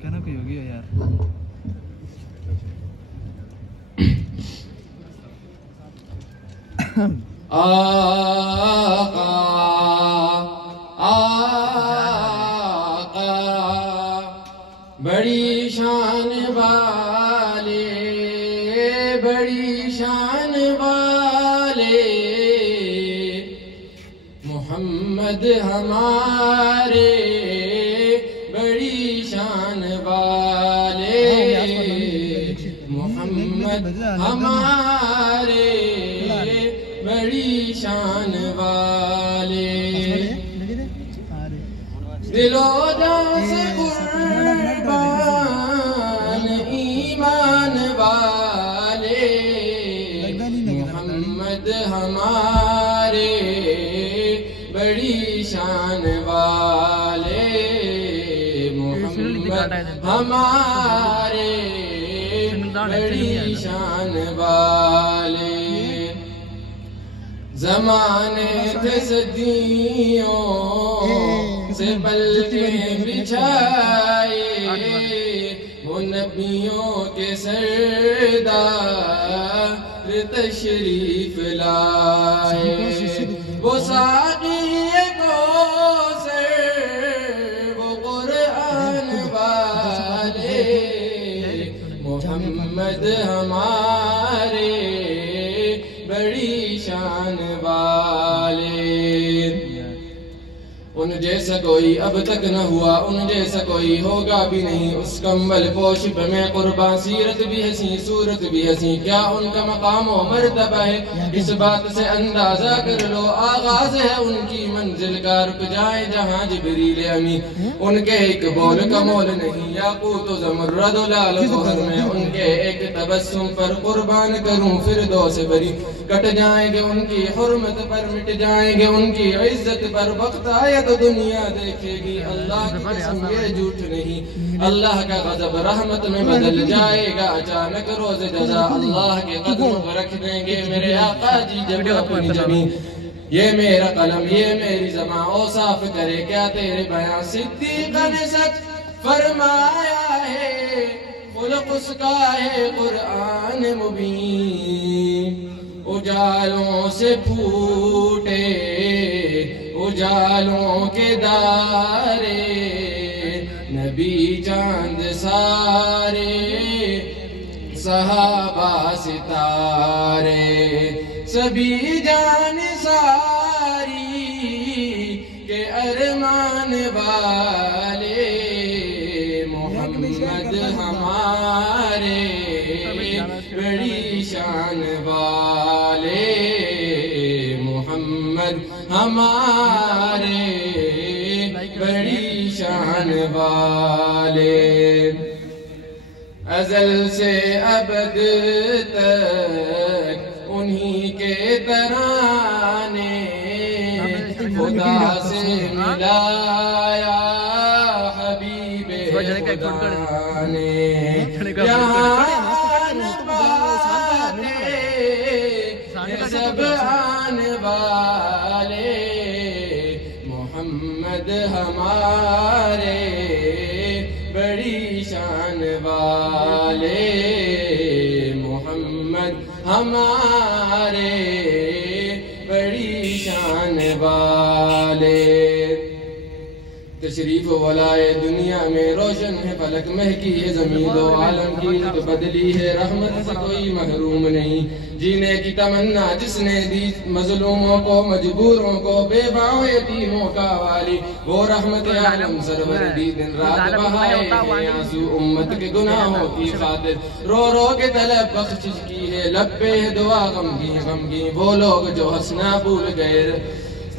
کہنا کوئی ہوگی یار آقا آقا بڑی شان والے بڑی شان والے محمد ہمارے بڑی شان والے محمد ہمارے بڑی شان والے دل و جان سے قربان ایمان والے محمد ہمارے بڑی شان والے محمد ہمارے بڑی شان والے زمانے تھے صدیوں سے پلکیں بچھائے وہ نبیوں کے سردار تشریف لائے وہ ساقی کوثر وہ قرآن والے محمد ہمارے بڑی شان والے ان جیسا کوئی اب تک نہ ہوا ان جیسا کوئی ہوگا بھی نہیں اس کمبل پوش پہ میں قربان سیرت بھی حسین صورت بھی حسین کیا ان کا مقام و مرتبہ ہے اس بات سے اندازہ کر لو آغاز ہے ان کی منزل کا رک جائیں جہاں جبریل امین ان کے ایک بول کا مول نہیں یاقوت و زمرد و لال گوہر میں ان کے ایک تبسم پر قربان کروں فردوس بری کٹ جائیں گے ان کی حرمت پر مٹ جائیں گے ان کی عزت پر وقت آئے تو دنیا دیکھے گی اللہ کی قسم یہ جھوٹ نہیں اللہ کا غضب رحمت میں بدل جائے گا اچانک روز جزا اللہ کے قدم پر رکھ دیں گے میرے آقا جی جب اپنی زمین یہ میرا قلم یہ میری زبان اوصاف کرے کیا تیرے بیان صدیق نے سچ فرمایا ہے خلق اس کا ہے قرآن مبین اجالوں سے پھوٹے اجالوں کے دارے نبی چاند سارے صحابہ ستارے سبھی جان ساری کے ارمان والے محمد ہمارے بڑی شان والے محمد ہمارے بڑی شان والے ازل سے ابد تک انہی کے ترانے خدا سے ملایا حبیب خدا نے جہان باتیں سب آنے والے محمد ہمارے بڑی شان والے محمد ہمارے بڑی شان والے تشریف ولائے دنیا میں روشن ہے فلک مہکی ہے زمین دو عالم کی رت بدلی ہے رحمت سے کوئی محروم نہیں جینے کی تمنا جس نے دی مظلوموں کو مجبوروں کو بے باؤں یتیموں کا والی وہ رحمت عالم سرور دی دن رات بہائے ہیں آنسو امت کے گناہوں کی خاطر رو رو کے طلب بخشش کی ہے لب پہ دعا غمگین وہ لوگ جو ہنسنا بھول گئے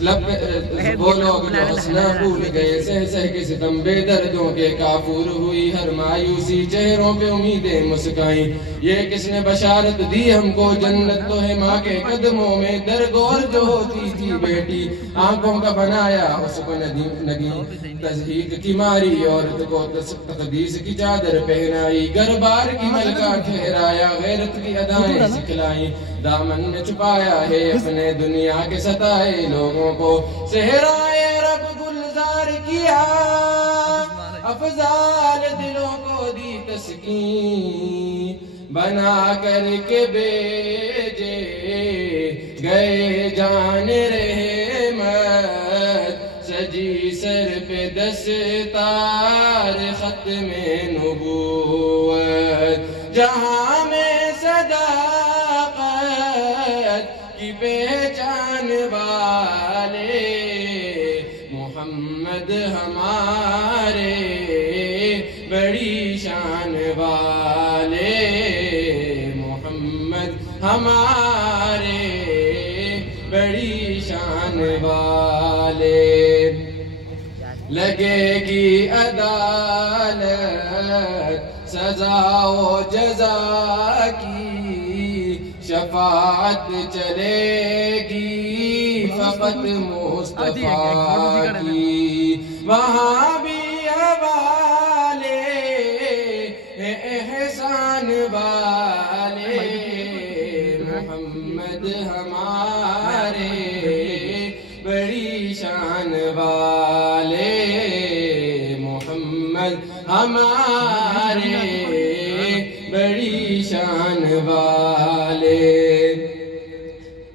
وہ لوگ جو ہنسنا بھول گئے سہ کے ستم بے دردوں کے کافور ہوئی ہر مایوسی چہروں پہ امیدیں مسکائیں یہ کس نے بشارت دی ہم کو جنت تو ہے ماں کے قدموں میں درگور جو ہوتی تھی بیٹی آنکھوں کا بنایا اس کو نگی تزہیق کی ماری عورت کو تقدیس کی چادر پہنائی گربار کی ملکہ ٹھہرایا غیرت کی ادائیں سکھلائیں دامن میں چھپایا ہے اپنے دنیا کے ستائے لوگوں کو صحرائے رب گلزار کیا افضال دلوں کو دی تسکین بنا کر کے بھیجے گئے جان رحمت سجی سر پہ دستار ختم نبوت جہاں میں صداقت کی پہچان والے محمد ہمارے بڑی شان والے محمد ہمارے بڑی شان والے لگے گی عدالت سزا و جزا کی شفاعت چلے گی فقط مصطفیٰ کی وہاں بھی حوالے احسان والے محمد ہمارے بڑی شان والے محمد ہمارے بڑی شان والے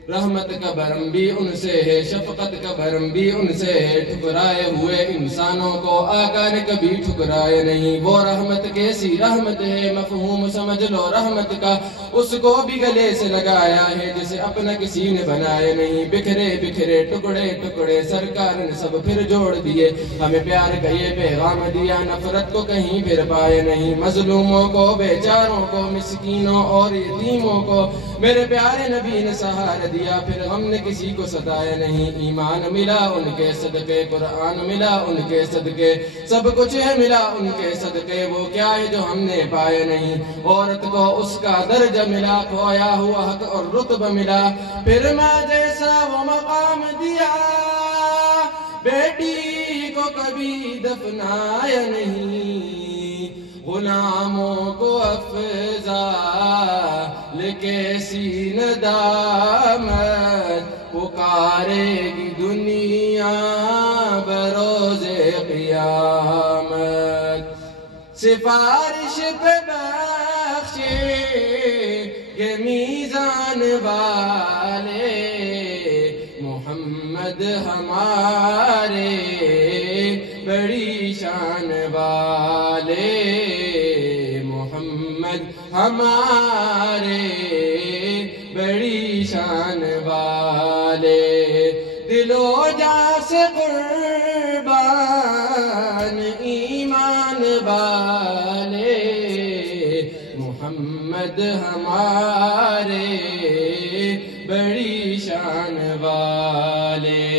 رحمت کا بھرم بھی ان سے ہے شفقت کا بھرم بھی ان سے ہے ٹھکرائے ہوئے انسانوں کو آقا نے کبھی ٹھکرائے نہیں وہ رحمت کیسی رحمت ہے مفہوم سمجھ لو رحمت کا اس کو بھی گلے سے لگایا ہے جسے اپنا کسی نے بنایا نہیں بکھرے بکھرے ٹکڑے ٹکڑے سرکار نے سب پھر جوڑ دیے ہمیں پیار کا یہ پیغام دیا نفرت کو کہیں پھر پائے نہیں مظلوموں کو بیچاروں کو مسکینوں اور یتیموں کو میرے پیارے نبی نے سہارا دیا پھر ہم نے کسی کو ستایا نہیں ایمان ملا ان کے صدقے قرآن ملا ان کے صدقے سب کچھ ہے ملا ان کے صدقے وہ کیا ہے جو ہم نے پایا نہیں عورت کو اس کا درجہ ملا کھویا ہوا حق اور رتبہ ملا پھر ماں جیسا وہ مقام دیا بیٹی کو کبھی دفنایا نہیں غلاموں کو افضال کیسی ندامت پکارے گی دنیا بروز قیامت سفارش پہ بخشے یہ میزان والے محمد ہمارے بڑی شان والے محمد ہمارے بڑی شان والے دل و جاں سے قربان ایمان والے محمد ہمارے بڑی شان والے